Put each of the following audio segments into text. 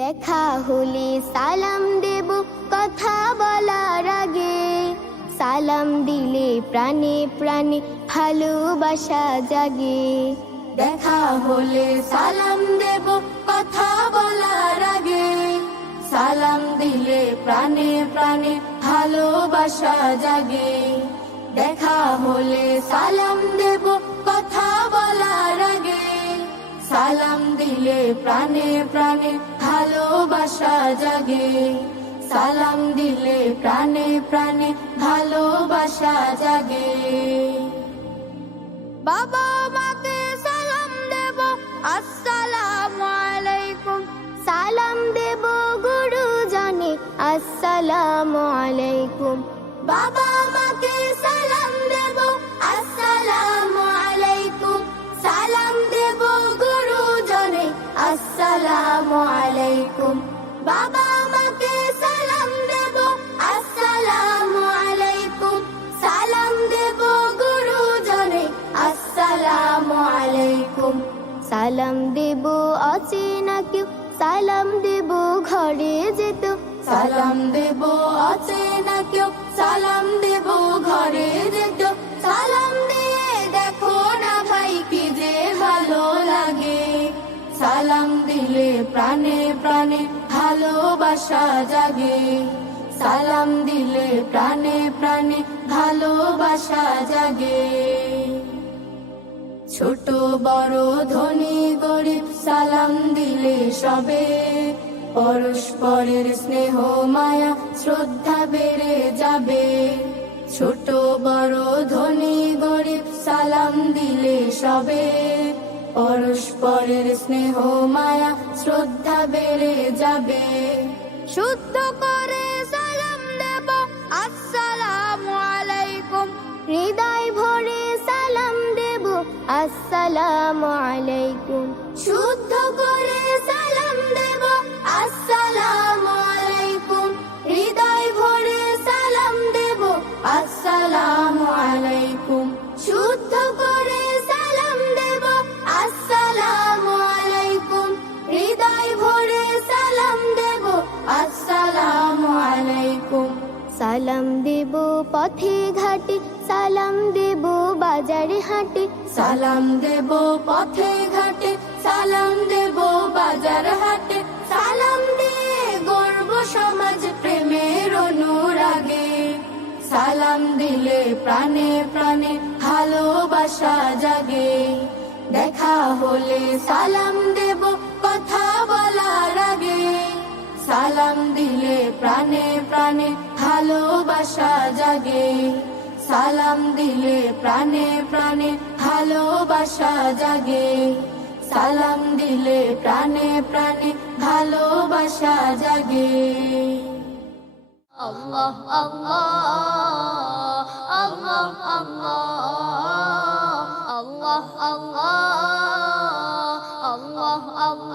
দেখা হলে সালাম দেব কথা বলার আগে, সালাম দিলে প্রাণে প্রাণে ভালোবাসা জাগে। দেখা হলে সালাম দেব কথা বলার আগে, সালাম দিলে প্রাণে প্রাণে ভালোবাসা জাগে। দেখা হলে সালাম দেব কথা বলার আগে, সালাম দিলে প্রাণে প্রাণে ভালোবাসা জাগে। সালাম দিলে প্রাণে প্রাণে ভালোবাসা জাগে। বাবা মাকে সালাম দেব আসসালামু আলাইকুম, সালাম দেব গুরুজনে আসসালামু আলাইকুম। বাবা মাকে সালাম দেব আসসালামু আলাইকুম, সালাম দেব গুরুজনে আসসালামু আলাইকুম। বাবা মাকে সালাম দেব আসসালামু আলাইকুম, সালাম দেব গুরুজনে আসসালামু আলাইকুম। সালাম দেব অচেনা কেউ, সালাম দেব ঘরে যেত, সালাম দেব অচেনা কেউ, সালাম দেব ঘরে যেত। সালাম দিয়ে দেখো না ভাই কি যে ভালো লাগে। সালাম দিলে প্রাণে প্রাণে ভালোবাসা জাগে। সালাম দিলে প্রাণে প্রাণে ভালোবাসা জাগে। ছোট বড় ধনী গরিব সালাম দিলে সবে, পরস্পরের স্নেহ মায়া শ্রদ্ধা বেড়ে যাবে। ছোট বড় ধনী গরিব সালাম দিলে সবে, পরস্পরের স্নেহ মায়া শ্রদ্ধা বেড়ে যাবে। শুদ্ধ করে সালাম দেব আসসালামু আলাইকুম, হৃদয় ভরে সালাম দেব আসসালামু আলাইকুম। শুদ্ধ করে সালাম দেব আসসালামু আলাইকুম, হৃদয় ভরে সালাম দেব আসসালামু আলাইকুম। শুদ্ধ করে সালাম দেব আসসালামু আলাইকুম, হৃদয় ভরে সালাম দেব আসসালামু আলাইকুম। সালাম দেব পথে ঘাটে, সালাম দেব বাজারে হাটে, সালাম দেব পথে ঘাটে, সালাম দেব বাজার হাটে। সালাম দিয়ে গর্ব সমাজ প্রেমের অনুরাগে। সালাম দিলে প্রাণে প্রাণে ভালোবাসা জাগে। দেখা হলে সালাম দেব কথা বলার আগে, সালাম দিলে প্রাণে প্রাণে ভালোবাসা জাগে। সালাম দিলে প্রাণে প্রাণে ভালোবাসা জাগে। সালাম দিলে প্রাণে প্রাণে ভালোবাসা জাগে। আল্লাহ আল্লাহ আল্লাহ আল্লাহ আল্লাহ আল্লাহ আল্লাহ আল্লাহ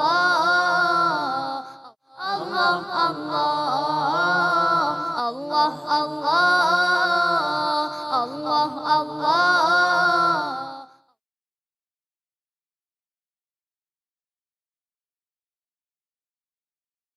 আল্লাহ আল্লাহ আল্লাহ আল্লাহ